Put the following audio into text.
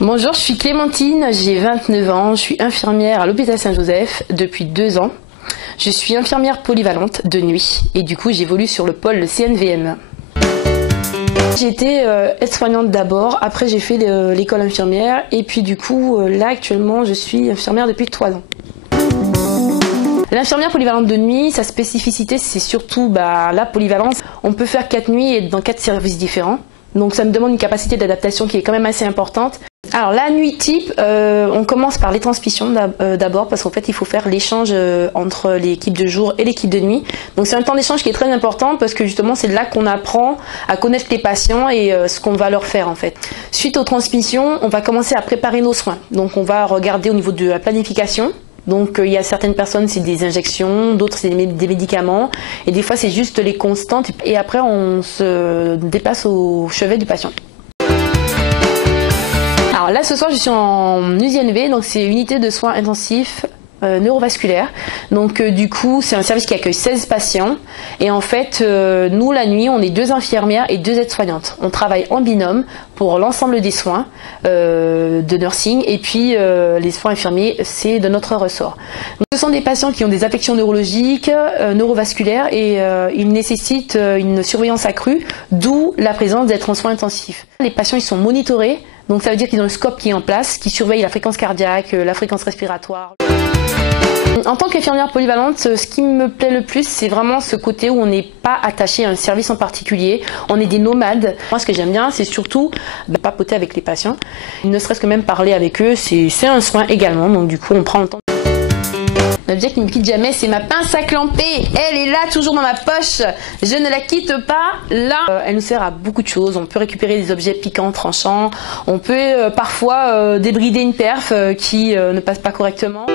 Bonjour, je suis Clémentine, j'ai 29 ans, je suis infirmière à l'hôpital Saint-Joseph depuis 2 ans. Je suis infirmière polyvalente de nuit et du coup j'évolue sur le pôle CNVM. J'ai été aide-soignante d'abord, après j'ai fait l'école infirmière et puis du coup là actuellement je suis infirmière depuis 3 ans. L'infirmière polyvalente de nuit, sa spécificité c'est surtout la polyvalence. On peut faire 4 nuits et dans 4 services différents. Donc ça me demande une capacité d'adaptation qui est quand même assez importante. Alors la nuit type, on commence par les transmissions d'abord parce qu'en fait il faut faire l'échange entre l'équipe de jour et l'équipe de nuit. Donc c'est un temps d'échange qui est très important parce que justement c'est là qu'on apprend à connaître les patients et ce qu'on va leur faire en fait. Suite aux transmissions, on va commencer à préparer nos soins. Donc on va regarder au niveau de la planification. Donc il y a certaines personnes c'est des injections, d'autres c'est des médicaments et des fois c'est juste les constantes et après on se déplace au chevet du patient. Alors là ce soir je suis en USINV, donc c'est unité de soins intensifs neurovasculaires. Donc du coup c'est un service qui accueille 16 patients et en fait nous la nuit on est 2 infirmières et 2 aides-soignantes. On travaille en binôme pour l'ensemble des soins de nursing et puis les soins infirmiers c'est de notre ressort. Donc, ce sont des patients qui ont des affections neurologiques, neurovasculaires et ils nécessitent une surveillance accrue, d'où la présence d'être en soins intensifs. Les patients ils sont monitorés, donc ça veut dire qu'ils ont un scope qui est en place, qui surveille la fréquence cardiaque, la fréquence respiratoire. En tant qu'infirmière polyvalente, ce qui me plaît le plus, c'est vraiment ce côté où on n'est pas attaché à un service en particulier. On est des nomades. Moi, ce que j'aime bien, c'est surtout papoter avec les patients. Ne serait-ce que même parler avec eux, c'est un soin également. Donc du coup, on prend le temps. L'objet qui ne me quitte jamais, c'est ma pince à clamper. Elle est là, toujours dans ma poche. Je ne la quitte pas. Là, elle nous sert à beaucoup de choses. On peut récupérer des objets piquants, tranchants. On peut parfois débrider une perf qui ne passe pas correctement.